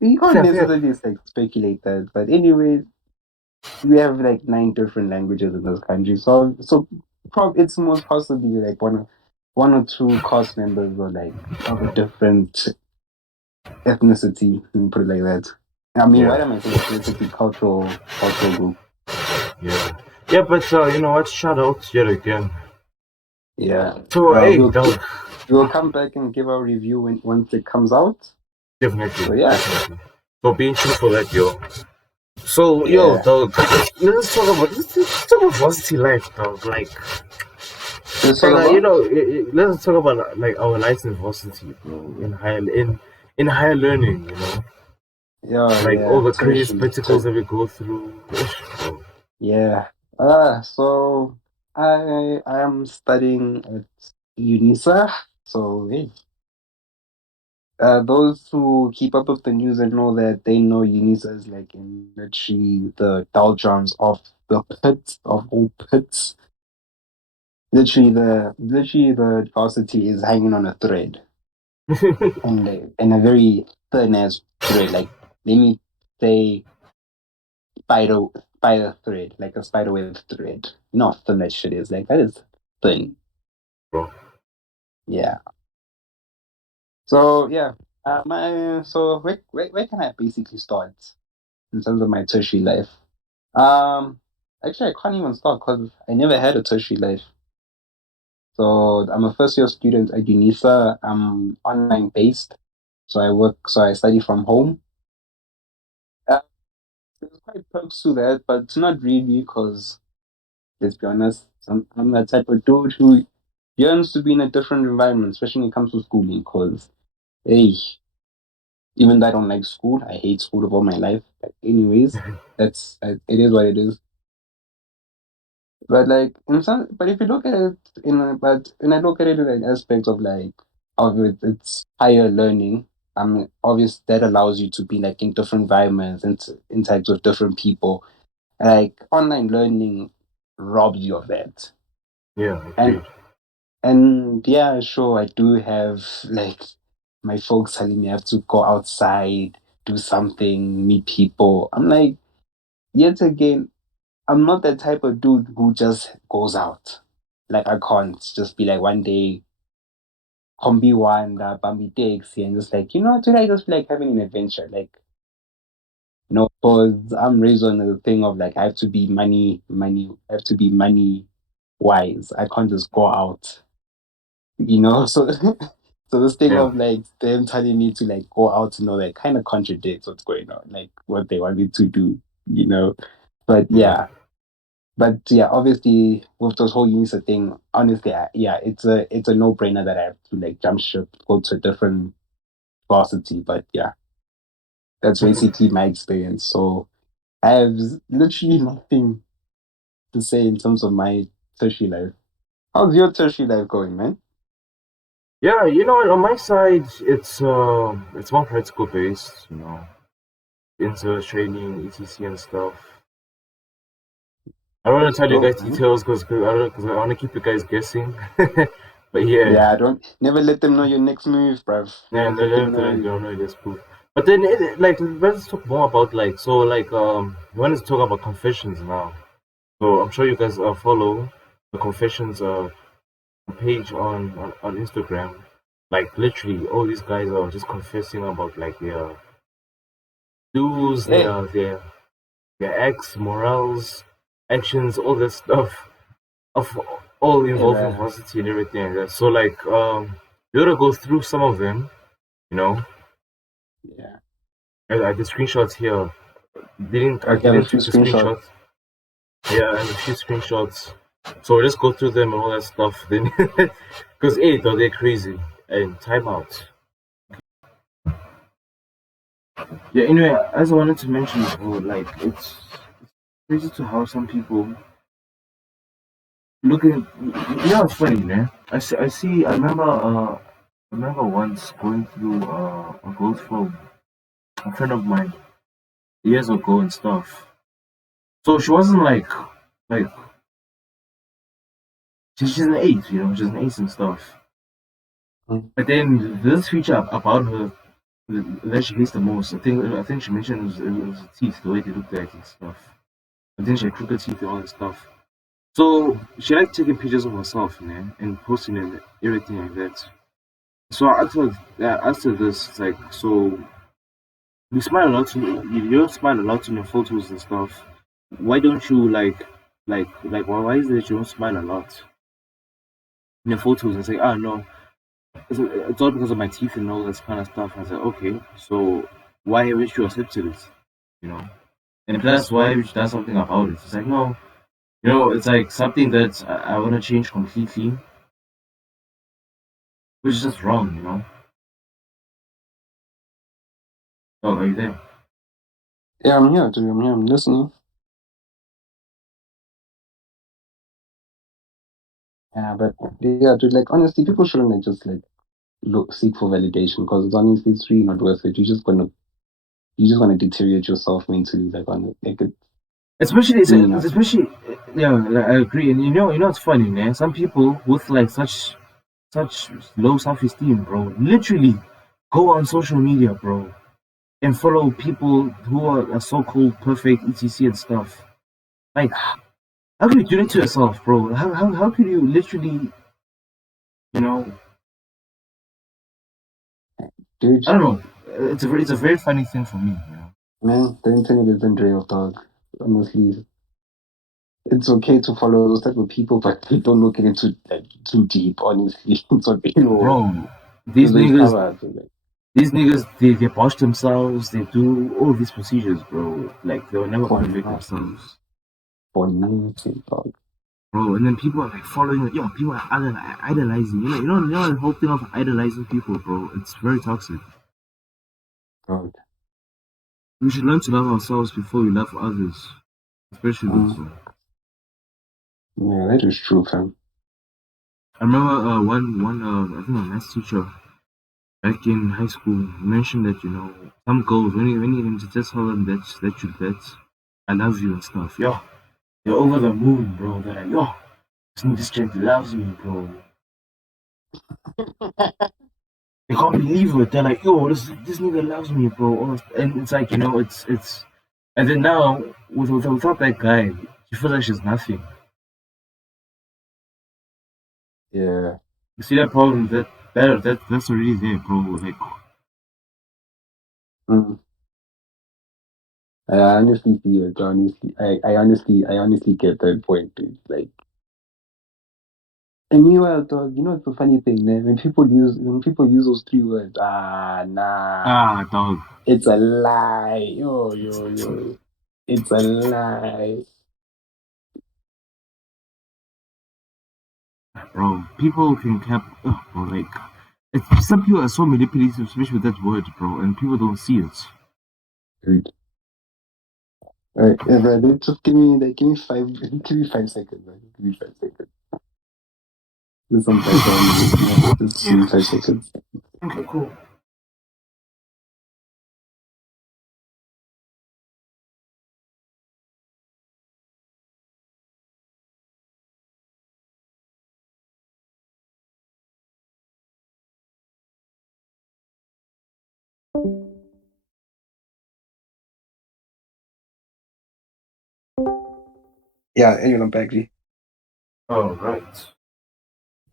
you can't Fair, fair. necessarily like, speculate that. But anyway, we have like 9 different languages in this country. So it's most possibly like one or two cast members or like of a different ethnicity, and put it like that. I mean, why Yeah. am I saying ethnicity? Cultural group. Yeah. Yeah, but you know what? Shout out yet again. Yeah. So, hey, dog. We'll come back and give our review once it comes out. Definitely. So, yeah. Definitely. So, being true for that, yo. So, Yeah. yo, dog. Let's talk about varsity life, dog. Like, Let's talk about? you know, let's talk about like our lives in varsity, bro. In higher learning, you know. Yeah, Like yeah, all the crazy tertiary. spectacles that we go through. Bro. Yeah. So I am studying at UNISA. So hey, those who keep up with the news and know that they know UNISA is like in literally the doldrums of the pits of all pits. Literally the varsity is hanging on a thread, and a very thin as thread. Like, let me say spider spider thread, like a spider web thread. Not thin that shit is. Like, that is thin. Bro. Yeah. So yeah. Where can I basically start in terms of my tertiary life? Actually, I can't even start because I never had a tertiary life. So I'm a first year student at UNISA. I'm online based, so I study from home. Uh, there's quite perks to that, but it's not really because, let's be honest, I'm the type of dude who yearns to be in a different environment, especially when it comes to schooling. Because, hey, even though I don't like school, I hate school of all my life. But anyways, it is what it is. But like but if you look at it but when I look at it in an aspect of like of it's higher learning. I mean, obviously that allows you to be like in different environments and interact with different people. Like online learning robs you of that. Yeah, And agreed. and yeah, sure, I do have like my folks telling me I have to go outside, do something, meet people. I'm like, yet again, I'm not the type of dude who just goes out. Like, I can't just be like one day, combi wanda, bambi taxi, and just like, today I just feel like having an adventure. Like, because I'm raised on the thing of like, I have to be I have to be money wise. I can't just go out, So, so this thing Yeah, of like them telling me to like go out, like kind of contradicts what's going on, like what they want me to do. But yeah. yeah, obviously with this whole UNISA thing, honestly, it's a no brainer that I have to like jump ship, go to a different varsity. But yeah, that's basically my experience. So I have literally nothing to say in terms of my tertiary life. How's your tertiary life going, man? Yeah, you know, on my side, it's more practical based, you know, into training, etc. and stuff. I don't want to tell you Oh, guys man. details because I want to keep you guys guessing. But yeah, Yeah, don't never let them know your next move, bruv. yeah, Let them no, know. don't know this proof. But then, like, let's talk more about like, so like, we want to talk about confessions now. So I'm sure you guys follow the confessions page on Instagram. Like literally, all these guys are just confessing about like their do's, Hey, their acts, morals, actions, all that stuff of all hey, involving man. varsity and everything like that. So like, we gotta go through some of them. You know, Yeah. I did screenshots here. I Okay, I have a didn't few take the screenshots. screenshots. Yeah, and a few screenshots. So we'll just go through them and all that stuff. Then, because though they're crazy and timeout. Yeah. Anyway, as I wanted to mention before, like it's crazy to how some people look at. You know, it's funny, man. I remember once going through a gold phone, a friend of mine years ago and stuff. So she wasn't like she's an ace, you know, she's an ace and stuff. Mm. But then this feature about her that she hates the most, I think she mentioned it was the teeth, the way they looked like and stuff. I think she had crooked teeth and all that stuff. So she liked taking pictures of herself, man, and posting and everything like that. So after this, it's like, so you smile a lot, you don't smile a lot in your photos and stuff. Why don't you like why is it that you don't smile a lot in your photos and say, ah no, it's all because of my teeth and all this kind of stuff. I said, okay, so why haven't you accepted it? You know, and plus, why haven't you done something about it? It's like, no, you know, it's like something that I want to change completely, which is just wrong, you know. Oh, are you there? Yeah, I'm here, dude. I'm here. I'm listening. Yeah, but yeah, dude. Like honestly, people shouldn't like just like look seek for validation because honestly, it's really not worth it. You just gonna deteriorate yourself mentally. Like on it, like it's Especially, really not. yeah, like, I agree. And you know, it's funny, man. Some people with like such low self-esteem, bro, literally go on social media, bro, and follow people who are so-called perfect, etc. and stuff. Like, how can you do that to yourself, bro? How can you literally, you know, Dude, I don't know. It's a very funny thing for me, you know. man, the internet isn't real, dog. Honestly, it's okay to follow those type of people, but don't look into like too deep. Honestly, it's okay. You know, Bro, these because they niggas, cover. So, like, they wash themselves, they do all these procedures, bro. Like, they will never for perfect nothing, themselves. for nothing, dog. Bro, and then people are like following, yo, people are idolizing. The whole thing of idolizing people, bro. It's very toxic. God. We should learn to love ourselves before we love others, especially those. Mm, yeah, that is true, fam. I remember I think a math teacher back in high school mentioned that some girls when you just tell them that I love you and stuff, yo, they're over the moon, bro. They're like, yo, this chick loves me, bro. They can't believe it. They're like, yo, this nigga loves me, bro. And it's like, and then now without that guy, she feels like she's nothing. Yeah. You see that problem that's already there, bro. Like, Mm. I honestly see it. Honestly, I honestly get that point, dude. Like, and meanwhile, dog, it's a funny thing, man. When people use those three words, nah, dog, it's a lie. Yo, it's a lie. bro. People can cap, bro. Like, some people are so manipulative, especially with that word, bro, and people don't see it. Dude. Alright, yeah, bro, just give me 5 seconds, man. Give me 5 seconds. There's some background music, man. Just give me 5 seconds. Okay, cool. Yeah, anyway, I'm back, G. All right.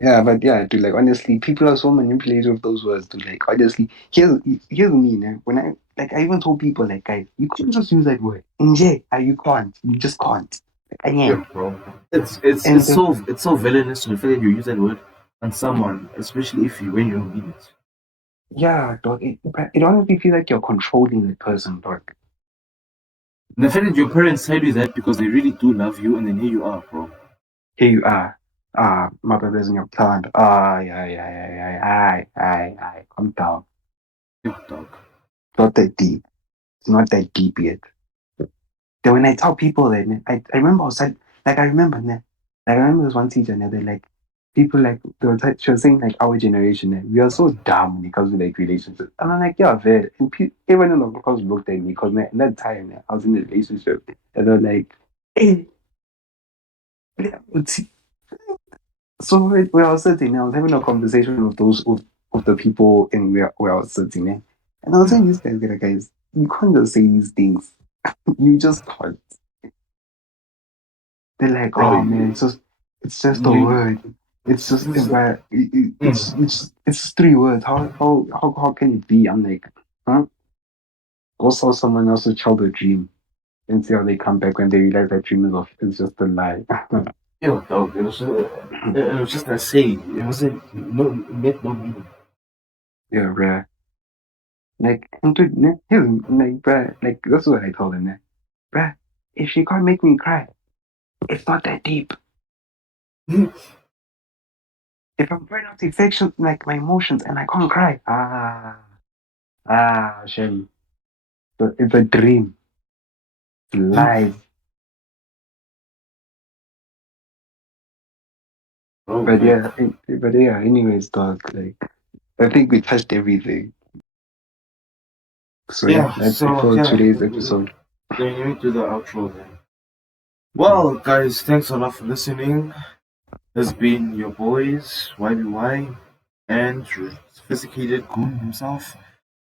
Yeah, but yeah, dude, like honestly, people are so manipulative with those words, dude. Like honestly, here's me, man. When I even told people like, guys, you can't just use that word. Nje, you can't. You just can't. Like, I Yeah, am. bro. It's And so villainous to the fact that you use that word on someone, especially if you when you don't mean it. yeah, dog, it honestly feels like you're controlling the person, dog. The fact that your parents tell you that because they really do love you, and then here you are, bro. Here you are. My brother's in your plant. Yeah. Calm down. Yeah, dog. Not that deep. It's not that deep yet. Then when I tell people that, I remember I was like, I remember, ne, like, I remember this one teacher, ne, they're like, people like, she was saying like our generation, ne, we are so dumb when it comes to like relationships. And I'm like, yeah, very. And everyone in the class looked at me because in that time, ne, I was in a relationship. And they're like, hey, yeah, so where I was sitting, I was having a conversation with with the people in where I was sitting, eh? And I was saying, these guys, you can't just say these things. You just can't. They're like, Bro, oh man, it's just a you, word. It's just this, it's 3 words. How can it be? I'm like, huh? Go solve someone else's childhood dream and see how they come back when they realize that dream is just a lie. yo, dog. It was just a saying. It wasn't no it made no meaning. Yeah, bruh. Like, and dude, here's like, bruh, like that's what I told him, man. Bruh, if she can't make me cry, it's not that deep. If I'm burning out the affection, like my emotions, and I can't cry, Shelly, but it's a dream, it's lies. Bro, But like, yeah, anyways, dog, like I think we touched everything. So yeah, yeah. that's it So for yeah, today's episode. then you do the outro then. Mm. Well, guys, thanks a lot for listening. This has been your boys, YBY, and sophisticated goon himself,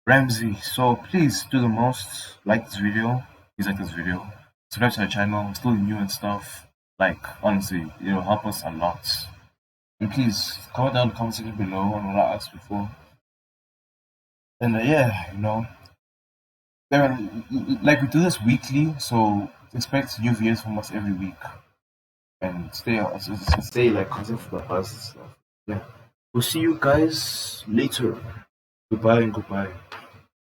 Ramsey. So please do the most, like this video, please like this video, subscribe to our channel, we're still new and stuff. Like, honestly, it'll help us a lot. And please comment down in the comment section below on what I asked before. And yeah, like we do this weekly, so expect new videos from us every week. And stay like constant for the us and stuff. Yeah. We'll see you guys later. Goodbye and goodbye.